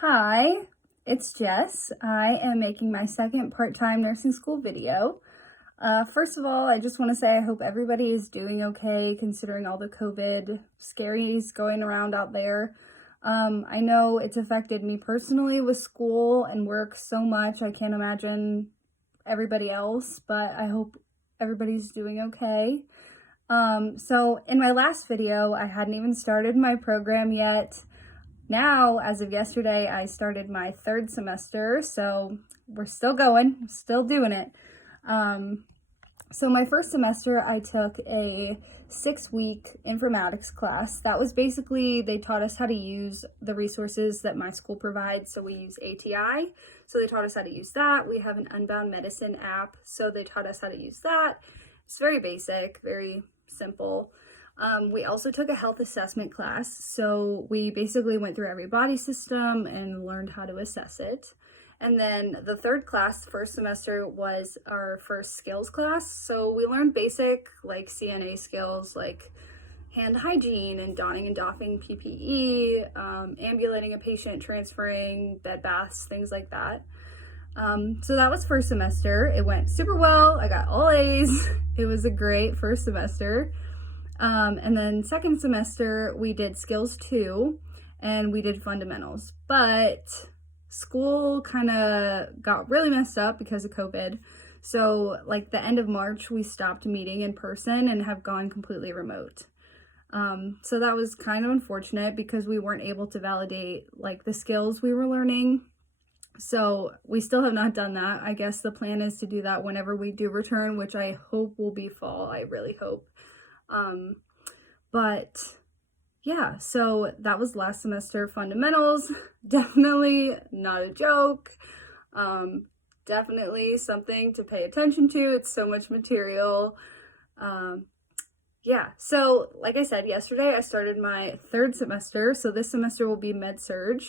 Hi, it's Jess. I am making my second part-time nursing school video. First of all, I just want to say I hope everybody is doing okay considering all the COVID scaries going around out there. I know it's affected me personally with school and work so much. I can't imagine everybody else, but I hope everybody's doing okay. So in my last video, I hadn't even started my program yet. Now, as of yesterday, I started my third semester, so we're still going, still doing it. So my first semester, I took a 6-week informatics class. That was basically, they taught us how to use the resources that my school provides. So we use ATI, so they taught us how to use that. We have an Unbound Medicine app, so they taught us how to use that. It's very basic, very simple. We also took a health assessment class, so we basically went through every body system and learned how to assess it. And then the third class, first semester, was our first skills class. So we learned basic like CNA skills like hand hygiene and donning and doffing PPE, ambulating a patient, transferring, bed baths, things like that. So that was first semester. It went super well. I got all A's. It was a great first semester. And then second semester, we did skills 2 and we did fundamentals, but school kind of got really messed up because of COVID. So like the end of March, we stopped meeting in person and have gone completely remote. So that was kind of unfortunate because we weren't able to validate like the skills we were learning. So we still have not done that. I guess the plan is to do that whenever we do return, which I hope will be fall. I really hope. But yeah, so that was last semester fundamentals. Definitely not a joke. Definitely something to pay attention to. It's so much material. Yeah, so like I said, yesterday I started my third semester. So this semester will be Med-Surg.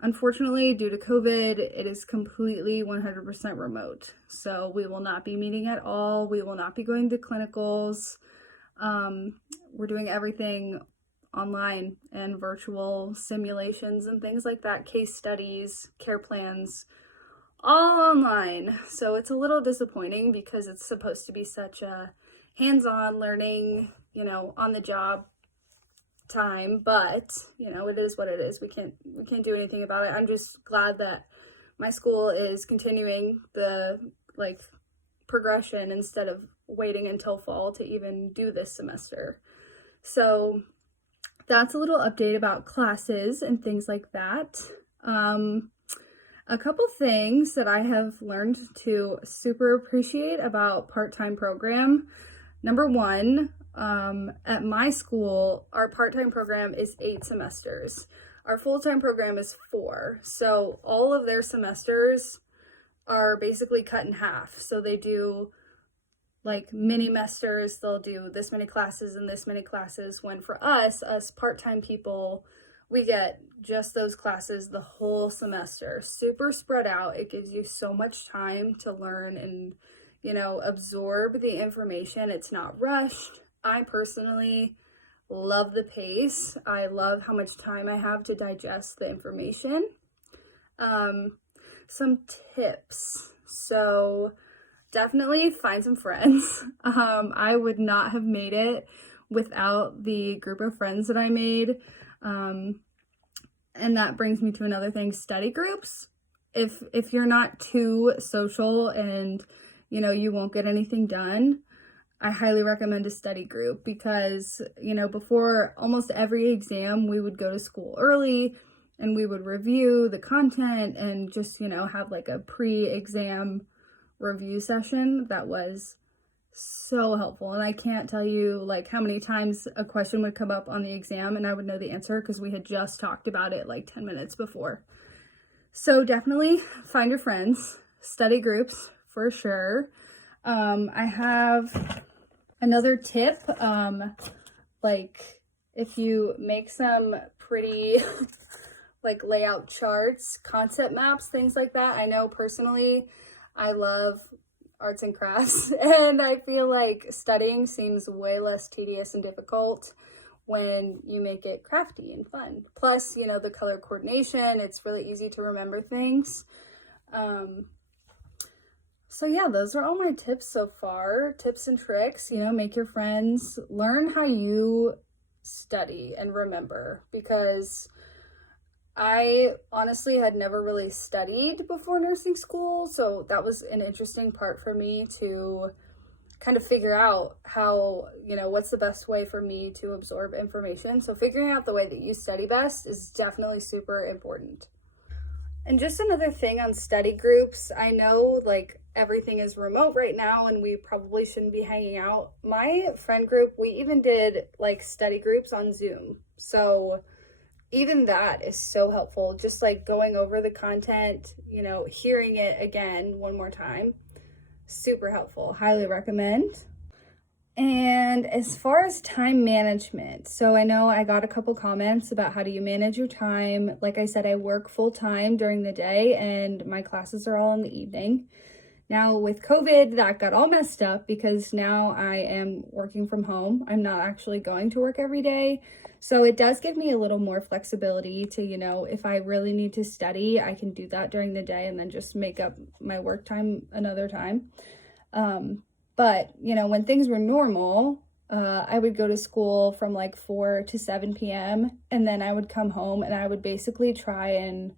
Unfortunately, due to COVID, it is completely 100% remote. So we will not be meeting at all. We will not be going to clinicals. We're doing everything online and virtual simulations and things like that, case studies, care plans, all online. So it's a little disappointing because it's supposed to be such a hands-on learning, on the job time, but it is what it is. We can't do anything about it. I'm just glad that my school is continuing the progression instead of waiting until fall to even do this semester. So that's a little update about classes and things like that. A couple things that I have learned to super appreciate about part-time program. Number one, at my school, our part-time program is 8 semesters. Our full-time program is 4. So all of their semesters are basically cut in half. So they do like mini-mesters, they'll do this many classes and this many classes, when for us part-time people, we get just those classes the whole semester. Super spread out. It gives you so much time to learn and, absorb the information. It's not rushed. I personally love the pace. I love how much time I have to digest the information. Some tips. So definitely find some friends. I would not have made it without the group of friends that I made. And that brings me to another thing, study groups. If you're not too social and you won't get anything done, I highly recommend a study group because, before almost every exam, we would go to school early and we would review the content and just, have like a pre-exam review session that was so helpful. And I can't tell you how many times a question would come up on the exam and I would know the answer because we had just talked about it 10 minutes before. So definitely find your friends, study groups for sure. I have another tip, if you make some pretty layout charts, concept maps, things like that. I know personally I love arts and crafts and I feel like studying seems way less tedious and difficult when you make it crafty and fun. Plus, you know, the color coordination, it's really easy to remember things. So yeah, those are all my tips so far. Tips and tricks, you know, make your friends, learn how you study and remember, because I honestly had never really studied before nursing school. So that was an interesting part for me to kind of figure out how, you know, what's the best way for me to absorb information. So figuring out the way that you study best is definitely super important. And just another thing on study groups, I know like everything is remote right now and we probably shouldn't be hanging out. My friend group, we even did like study groups on Zoom. So even that is so helpful. Just like going over the content, you know, hearing it again one more time. Super helpful. Highly recommend. And as far as time management, so I know I got a couple comments about how do you manage your time. Like I said, I work full time during the day and my classes are all in the evening. Now with COVID, that got all messed up because now I am working from home. I'm not actually going to work every day. So it does give me a little more flexibility to, you know, if I really need to study, I can do that during the day and then just make up my work time another time. But, you know, when things were normal, I would go to school from like 4 to 7 p.m. and then I would come home and I would basically try and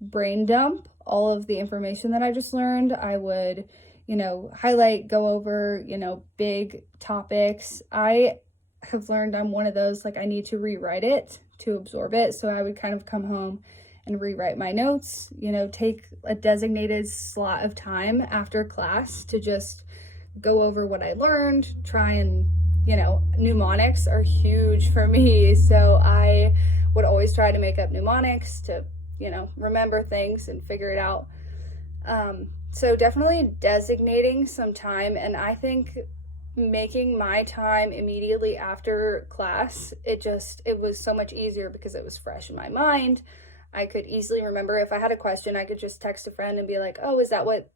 brain dump all of the information that I just learned. I would, you know, highlight, go over, you know, big topics. I have learned I'm one of those, like I need to rewrite it to absorb it. So I would kind of come home and rewrite my notes, you know, take a designated slot of time after class to just go over what I learned, try and, you know, mnemonics are huge for me. So I would always try to make up mnemonics to, you know, remember things and figure it out. So definitely designating some time. And I think making my time immediately after class, it was so much easier because it was fresh in my mind. I could easily remember. If I had a question, I could just text a friend and be like, oh, is that what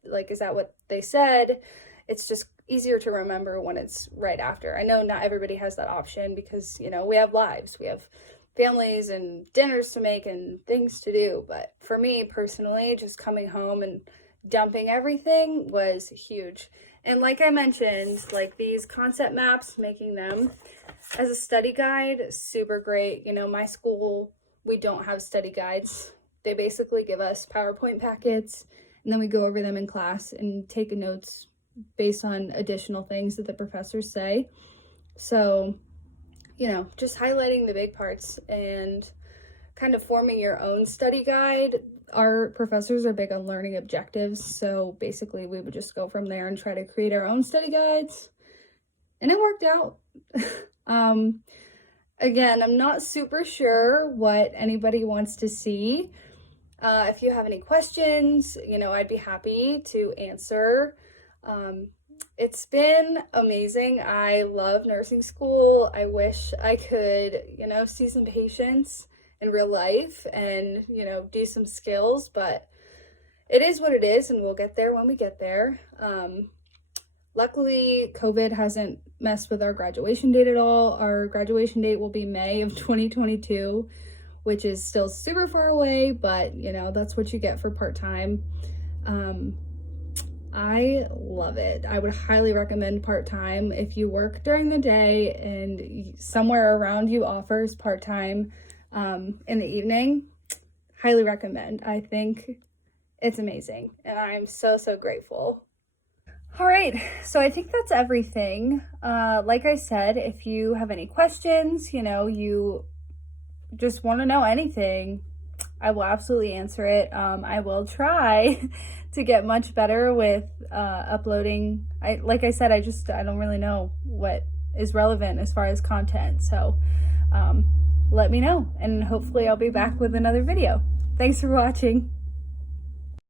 they said? It's just easier to remember when it's right after. I know not everybody has that option because, you know, we have lives, we have families and dinners to make and things to do. But for me personally, just coming home and dumping everything was huge. And like I mentioned, like these concept maps, making them as a study guide, super great. You know, my school, we don't have study guides. They basically give us PowerPoint packets and then we go over them in class and take notes based on additional things that the professors say. So, you know, just highlighting the big parts and kind of forming your own study guide. Our professors are big on learning objectives. So basically we would just go from there and try to create our own study guides. And it worked out. Again, I'm not super sure what anybody wants to see. If you have any questions, you know, I'd be happy to answer. It's been amazing. I love nursing school. I wish I could, you know, see some patients in real life and, you know, do some skills, but it is what it is and we'll get there when we get there. Luckily, COVID hasn't messed with our graduation date at all. Our graduation date will be May of 2022, which is still super far away, but, you know, that's what you get for part-time. I love it. I would highly recommend part-time. If you work during the day and somewhere around you offers part-time in the evening, highly recommend. I think it's amazing and I'm so, so grateful. All right, so I think that's everything. Like I said, if you have any questions, you know, you just want to know anything, I will absolutely answer it. I will try to get much better with uploading. Like I said, I don't really know what is relevant as far as content. So let me know and hopefully I'll be back with another video. Thanks for watching.